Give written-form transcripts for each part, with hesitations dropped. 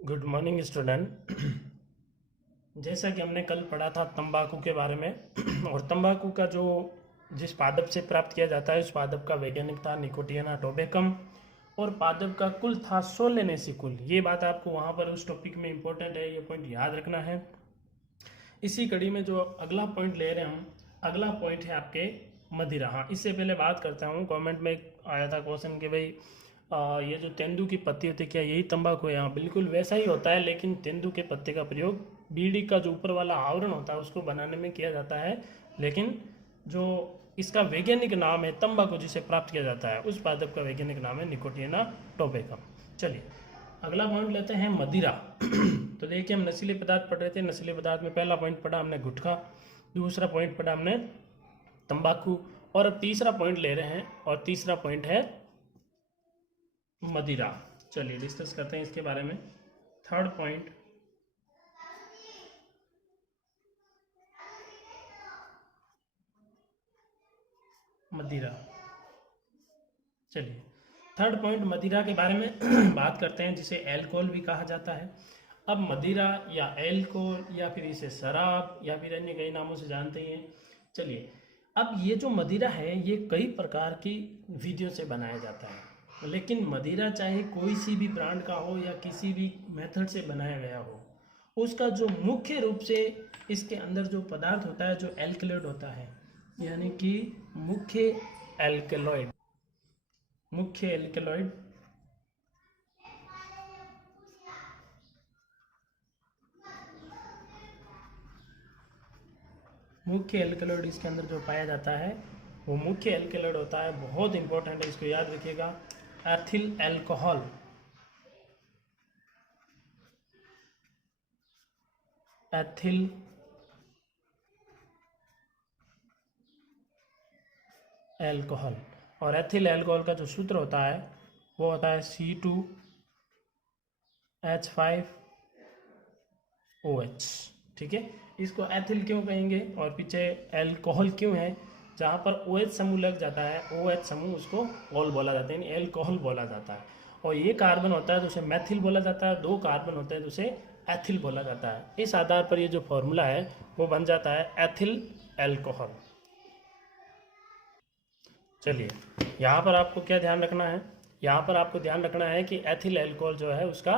Good morning student. जैसा कि हमने कल पढ़ा था तंबाकू के बारे में और तंबाकू का जो जिस पादप से प्राप्त किया जाता है उस पादप का वैज्ञानिक था निकोटियाना टोबैकम और पादप का कुल था सोलेनेसिकुल। ये बात आपको वहाँ पर उस टॉपिक में इंपॉर्टेंट है, ये पॉइंट याद रखना है। इसी कड़ी में जो अगला पॉइंट ले रहे हैं हम, अगला पॉइंट है आपके मदिरा। हाँ, इससे पहले बात करता हूँ, कमेंट में आया था क्वेश्चन कि भाई ये जो तेंदू की पत्ती होती है क्या यही तंबाकू है? यहाँ बिल्कुल वैसा ही होता है, लेकिन तेंदू के पत्ते का प्रयोग बीड़ी का जो ऊपर वाला आवरण होता है उसको बनाने में किया जाता है, लेकिन जो इसका वैज्ञानिक नाम है तंबाकू जिसे प्राप्त किया जाता है उस पादप का वैज्ञानिक नाम है निकोटियाना टोबैकम। चलिए अगला पॉइंट लेते हैं मदिरा। तो देखिए हम नशीले पदार्थ पढ़ रहे थे, नशीले पदार्थ में पहला पॉइंट पढ़ा हमने गुटखा, दूसरा पॉइंट पढ़ा हमने तंबाकू, और अब तीसरा पॉइंट ले रहे हैं और तीसरा पॉइंट है मदिरा। चलिए डिस्कस करते हैं इसके बारे में। थर्ड पॉइंट मदिरा। चलिए थर्ड पॉइंट मदिरा के बारे में बात करते हैं, जिसे एल्कोहल भी कहा जाता है। अब मदिरा या एल्कोहल या फिर इसे शराब या फिर अन्य कई नामों से जानते हैं। चलिए अब ये जो मदिरा है ये कई प्रकार की विधियों से बनाया जाता है, लेकिन मदिरा चाहे कोई सी भी ब्रांड का हो या किसी भी मेथड से बनाया गया हो, उसका जो मुख्य रूप से इसके अंदर जो पदार्थ होता है जो एल्कलॉइड होता है, यानी कि मुख्य एल्कलॉइड, मुख्य एल्कलॉइड मुख्य एल्कलॉइड इसके अंदर जो पाया जाता है वो मुख्य एल्कलॉइड होता है, बहुत इंपॉर्टेंट है, इसको याद रखिएगा। Ethyl alcohol, ethyl alcohol. और एथिल एल्कोहल का जो सूत्र होता है वो होता है C2H5OH। ठीक है, इसको एथिल क्यों कहेंगे और पीछे एल्कोहल क्यों है? जहाँ पर OH समूह लग जाता है, OH समूह उसको ऑल बोला जाता है, यानी एल्कोहल बोला जाता है। और ये कार्बन होता है तो उसे मैथिल बोला जाता है, दो कार्बन होते हैं तो उसे एथिल बोला जाता है। इस आधार पर ये जो फॉर्मूला है वो बन जाता है एथिल एल्कोहल। चलिए यहाँ पर आपको क्या ध्यान रखना है, यहाँ पर आपको ध्यान रखना है कि एथिल अल्कोहल जो है उसका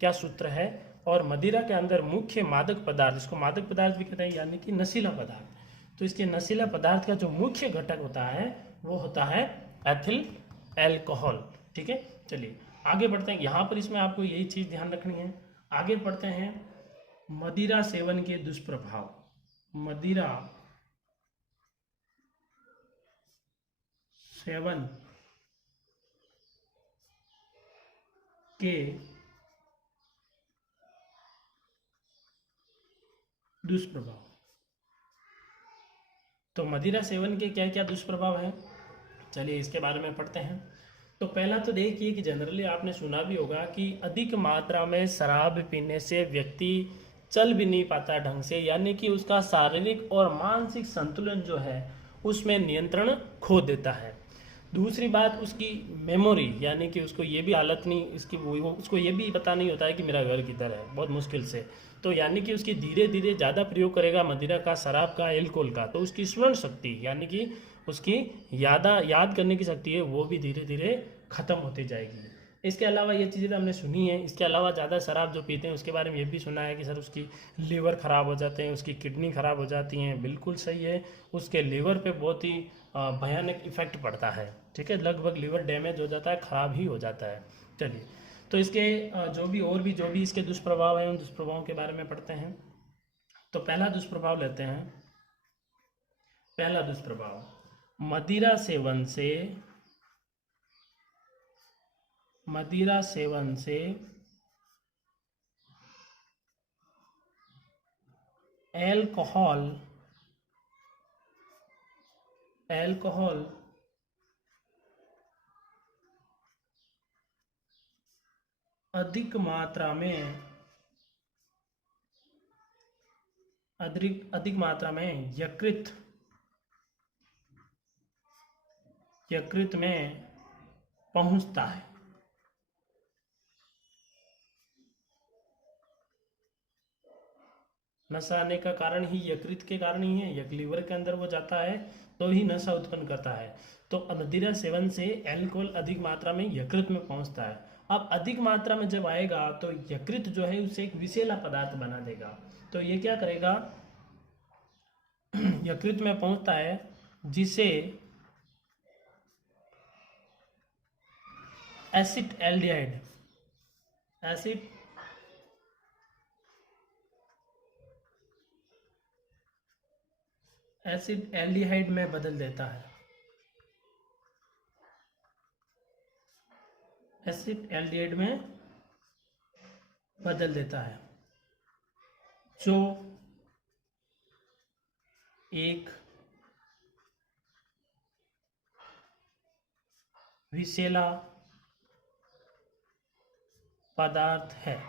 क्या सूत्र है। और मदिरा के अंदर मुख्य मादक पदार्थ, इसको मादक पदार्थ भी कहते हैं, यानी कि नशीला पदार्थ। तो इसके नशीला पदार्थ का जो मुख्य घटक होता है वो होता है एथिल अल्कोहल। ठीक है, चलिए आगे बढ़ते हैं। यहाँ पर इसमें आपको यही चीज़ ध्यान रखनी है। आगे बढ़ते हैं, मदिरा सेवन के दुष्प्रभाव। मदिरा सेवन के दुष्प्रभाव। तो मदिरा सेवन के क्या क्या दुष्प्रभाव हैं, चलिए इसके बारे में पढ़ते हैं। तो पहला तो देखिए कि जनरली आपने सुना भी होगा कि अधिक मात्रा में शराब पीने से व्यक्ति चल भी नहीं पाता ढंग से, यानी कि उसका शारीरिक और मानसिक संतुलन जो है उसमें नियंत्रण खो देता है। दूसरी बात उसकी मेमोरी, यानी कि उसको ये भी हालत नहीं इसकी वो उसको ये भी पता नहीं होता है कि मेरा घर किधर है, बहुत मुश्किल से। तो यानी कि उसकी धीरे धीरे ज़्यादा प्रयोग करेगा मदिरा का, शराब का, एल्कोहल का, तो उसकी स्मरण शक्ति यानी कि उसकी याद करने की शक्ति है वो भी धीरे धीरे खत्म होती जाएगी। इसके अलावा ये चीज़ें तो हमने सुनी है। इसके अलावा ज़्यादा शराब जो पीते हैं उसके बारे में ये भी सुना है कि सर उसकी लीवर ख़राब हो जाते हैं, उसकी किडनी ख़राब हो जाती हैं। बिल्कुल सही है, उसके लीवर पे बहुत ही भयानक इफेक्ट पड़ता है। ठीक है, लगभग लीवर डैमेज हो जाता है, ख़राब ही हो जाता है। चलिए तो इसके जो भी इसके दुष्प्रभाव हैं उन दुष्प्रभावों के बारे में पढ़ते हैं। तो पहला दुष्प्रभाव लेते हैं। पहला दुष्प्रभाव, मदिरा सेवन से एल्कोहल एल्कोहल अधिक मात्रा में अधिक मात्रा में यकृत में पहुंचता है। नशा आने का कारण ही यकृत के कारण ही है, लीवर के अंदर वो जाता है तो ही नशा उत्पन्न करता है। तो मदिरा सेवन से एल्कोहल अधिक मात्रा में यकृत में पहुंचता है। अब अधिक मात्रा में जब आएगा तो यकृत जो है उसे एक विषैला पदार्थ बना देगा। तो ये क्या करेगा, यकृत में पहुंचता है जिसे एसिड एल्डिहाइड में बदल देता है। एसिड एल्डिहाइड में बदल देता है, जो एक विषैला पदार्थ है।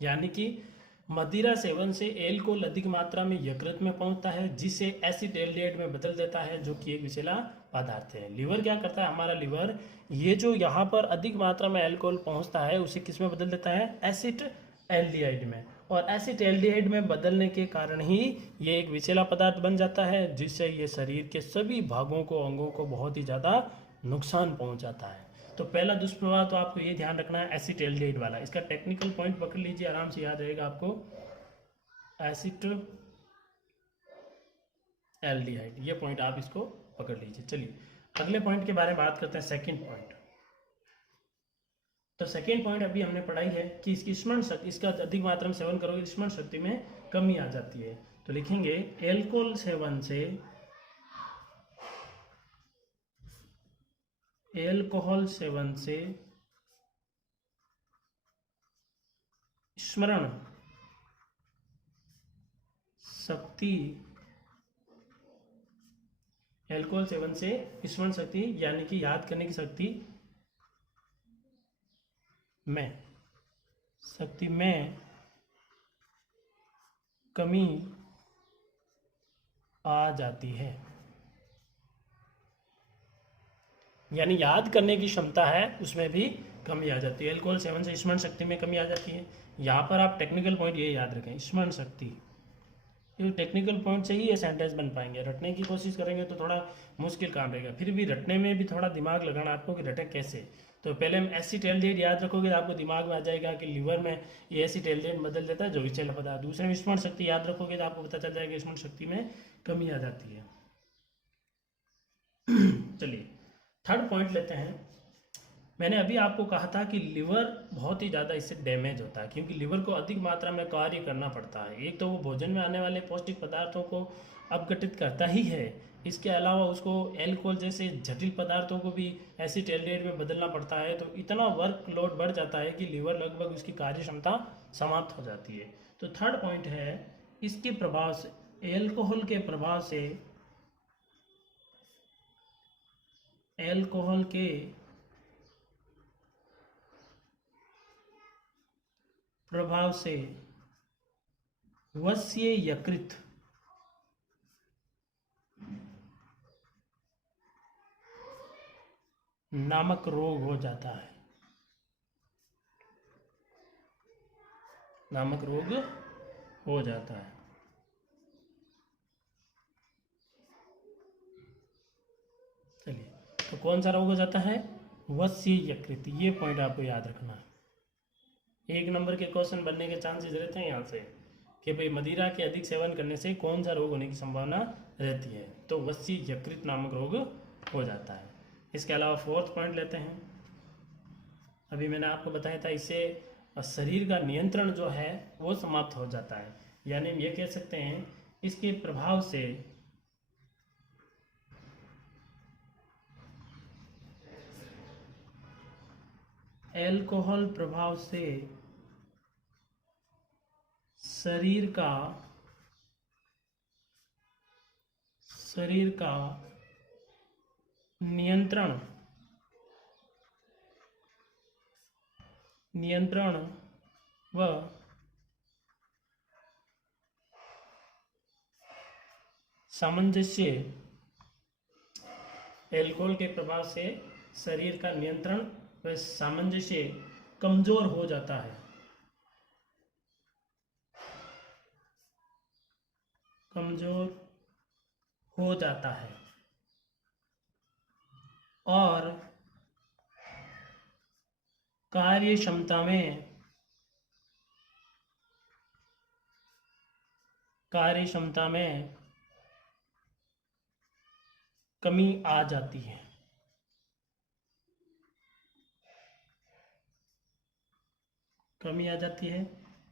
यानी कि मदिरा सेवन से एल्कोहल अधिक मात्रा में यकृत में पहुंचता है जिसे एसिड एल्डिहाइड में बदल देता है, जो कि एक विषैला पदार्थ है। लीवर क्या करता है, हमारा लीवर ये जो यहाँ पर अधिक मात्रा में एल्कोहल पहुंचता है उसे किस में बदल देता है, एसिड एल्डिहाइड में। और एसिड एल्डिहाइड में बदलने के कारण ही ये एक विषैला पदार्थ बन जाता है, जिससे ये शरीर के सभी भागों को, अंगों को बहुत ही ज़्यादा नुकसान पहुंचाता है। तो पहला दुष्प्रभाव तो आपको ये ध्यान रखना है एसिड एल्डिहाइड वाला। इसका टेक्निकल पॉइंट पकड़ लीजिए, आराम से याद रहेगा आपको। एसिड एल्डिहाइड, ये पॉइंट आप इसको पकड़ लीजिए। चलिए अगले पॉइंट के बारे में बात करते हैं, सेकंड पॉइंट। तो सेकंड पॉइंट अभी हमने पढ़ाई है कि इसकी स्मरण शक्ति, इसका अधिक मात्रा में सेवन करोगे स्मरण शक्ति में कमी आ जाती है। तो लिखेंगे एल्कोहल सेवन से स्मरण शक्ति, एल्कोहल सेवन से स्मरण शक्ति यानी कि याद करने की शक्ति में कमी आ जाती है। यानी याद करने की क्षमता है उसमें भी कमी आ जाती है। एल्कोहल सेवन से स्मरण शक्ति में कमी आ जाती है। यहाँ पर आप टेक्निकल पॉइंट ये याद रखें, स्मरण शक्ति, ये टेक्निकल पॉइंट से ही ये सेंटेंस बन पाएंगे। रटने की कोशिश करेंगे तो थोड़ा मुश्किल काम रहेगा, फिर भी रटने में भी थोड़ा दिमाग लगाना आपको कि रटें कैसे। तो पहले हम एसिड एल्डिहाइड याद रखोगे तो आपको दिमाग में आ जाएगा कि लीवर में ये एसिड एल्डिहाइड बदल देता है जो विषैला पदार्थ। दूसरे में स्मरण शक्ति याद रखोगे तो आपको पता चल जाएगा स्मरण शक्ति में कमी आ जाती है। चलिए थर्ड पॉइंट लेते हैं। मैंने अभी आपको कहा था कि लिवर बहुत ही ज़्यादा इससे डैमेज होता है, क्योंकि लिवर को अधिक मात्रा में कार्य करना पड़ता है। एक तो वो भोजन में आने वाले पौष्टिक पदार्थों को अपघटित करता ही है, इसके अलावा उसको एल्कोहल जैसे जटिल पदार्थों को भी एसिड एल्डिहाइड में बदलना पड़ता है। तो इतना वर्कलोड बढ़ जाता है कि लिवर लगभग उसकी कार्य क्षमता समाप्त हो जाती है। तो थर्ड पॉइंट है इसके प्रभाव से, एल्कोहल के प्रभाव से वश्य यकृत नामक रोग हो जाता है, चलिए तो कौन सा रोग हो जाता है, वश्य यकृत। ये पॉइंट आपको याद रखना है। एक नंबर के क्वेश्चन बनने के चांसेस रहते हैं यहाँ से कि भाई मदिरा के अधिक सेवन करने से कौन सा रोग होने की संभावना रहती है। तो वश्य यकृत नामक रोग हो जाता है। इसके अलावा फोर्थ पॉइंट लेते हैं। अभी मैंने आपको बताया था इससे शरीर का नियंत्रण जो है वो समाप्त हो जाता है। यानी हम ये कह सकते हैं इसके प्रभाव से एल्कोहल प्रभाव से शरीर का नियंत्रण व सामंजस्य, एल्कोहल के प्रभाव से शरीर का नियंत्रण व सामंजस्य कमजोर हो जाता है। कमजोर हो जाता है और कार्य क्षमता में कमी आ जाती है। कमी आ जाती है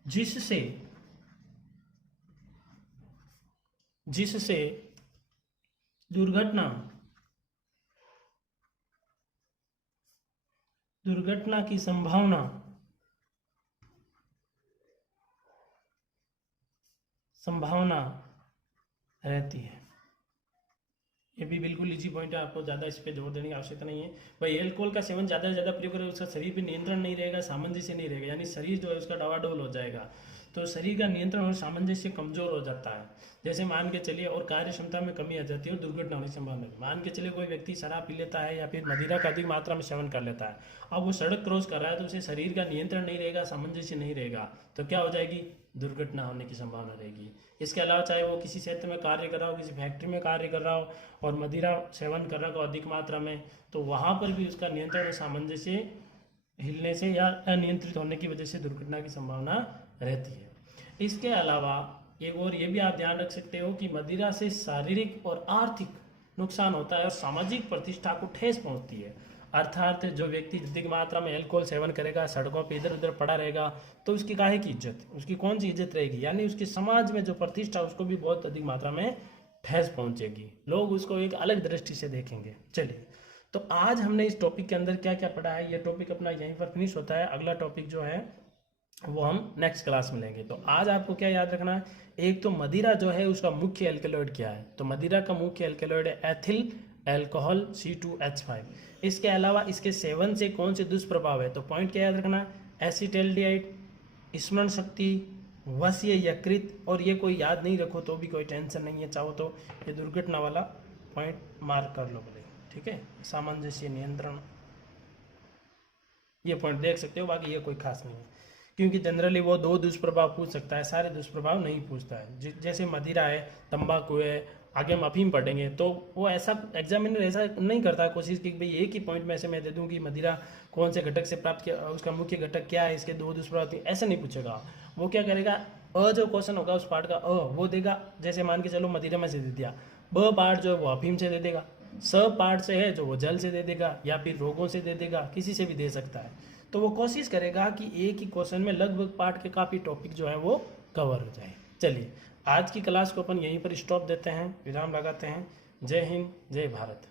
जिससे दुर्घटना की संभावना रहती है। ये भी बिल्कुल इजी पॉइंट है, आपको ज़्यादा इस पे जोर देने की आवश्यकता नहीं है। भाई एल्कोहल का सेवन ज़्यादा से ज़्यादा प्रयोग करें, उसका शरीर पे नियंत्रण नहीं रहेगा, सामंजस्य नहीं रहेगा, यानी शरीर जो है उसका डवाडोल हो जाएगा। तो शरीर का नियंत्रण और सामंजस्य कमजोर हो जाता है। जैसे मान के चलिए, और कार्य क्षमता में कमी आ जाती है और दुर्घटना होने की संभावना। मान के चलिए कोई व्यक्ति शराब पी लेता है या फिर मदिरा का अधिक मात्रा में सेवन कर लेता है, अब वो सड़क क्रॉस कर रहा है तो उसे शरीर का नियंत्रण नहीं रहेगा, सामंजस्य नहीं रहेगा, तो क्या हो जाएगी, दुर्घटना होने की संभावना रहेगी। इसके अलावा चाहे वो किसी क्षेत्र में कार्य कर रहा हो, किसी फैक्ट्री में कार्य कर रहा हो और मदिरा सेवन कर रहा हो अधिक मात्रा में, तो वहाँ पर भी उसका नियंत्रण और सामंजस्य हिलने से या अनियंत्रित होने की वजह से दुर्घटना की संभावना रहती है। इसके अलावा एक और ये भी आप ध्यान रख सकते हो कि मदिरा से शारीरिक और आर्थिक नुकसान होता है और सामाजिक प्रतिष्ठा को ठेस पहुंचती है। अर्थात जो व्यक्ति अधिक मात्रा में अल्कोहल सेवन करेगा, सड़कों पे इधर उधर पड़ा रहेगा, तो उसकी काहे की इज्जत, उसकी कौन सी इज्जत रहेगी, यानी उसके समाज में जो प्रतिष्ठा उसको भी बहुत अधिक मात्रा में ठेस पहुंचेगी, लोग उसको एक अलग दृष्टि से देखेंगे। चलिए, तो आज हमने इस टॉपिक के अंदर क्या क्या पढ़ा है, ये टॉपिक अपना यहीं पर फिनिश होता है। अगला टॉपिक जो है वो हम नेक्स्ट क्लास में लेंगे। तो आज आपको क्या याद रखना है, एक तो मदिरा जो है उसका मुख्य एल्केलॉइड क्या है, तो मदिरा का मुख्य एल्केलॉइड है एथिल अल्कोहल C2H5। इसके अलावा इसके सेवन से कौन से दुष्प्रभाव है, तो पॉइंट क्या याद रखना, एसिटाल्डिहाइड, स्मरण शक्ति, वशीय यकृत, और ये कोई याद नहीं रखो तो भी कोई टेंशन नहीं है, चाहो तो ये दुर्घटना वाला पॉइंट मार्क कर लो बोले, ठीक है। सामंजस्य नियंत्रण, ये पॉइंट देख सकते हो, बाकी ये कोई खास नहीं है, क्योंकि जनरली वो 2 दुष्प्रभाव पूछ सकता है, सारे दुष्प्रभाव नहीं पूछता है। जैसे मदिरा है, तंबाकू है, आगे हम अफीम पढ़ेंगे, तो वो ऐसा एग्जामिनर ऐसा नहीं करता कोशिश कि भाई एक ही पॉइंट में से मैं दे दूं कि मदिरा कौन से घटक से प्राप्त किया, उसका मुख्य घटक क्या है, इसके 2 दुष्प्रभाव, ऐसा नहीं पूछेगा। वो क्या करेगा, जो क्वेश्चन होगा उस पार्ट का वो देगा, जैसे मान के चलो मदिरा में से दे दिया, ब पार्ट जो है वो अफीम से दे देगा, स पार्ट से है जो वो जल से दे देगा या फिर रोगों से दे देगा, किसी से भी दे सकता है। तो वो कोशिश करेगा कि एक ही क्वेश्चन में लगभग पार्ट के काफ़ी टॉपिक जो है वो कवर हो जाए। चलिए, आज की क्लास को अपन यहीं पर स्टॉप देते हैं, विराम लगाते हैं। जय हिंद, जय भारत।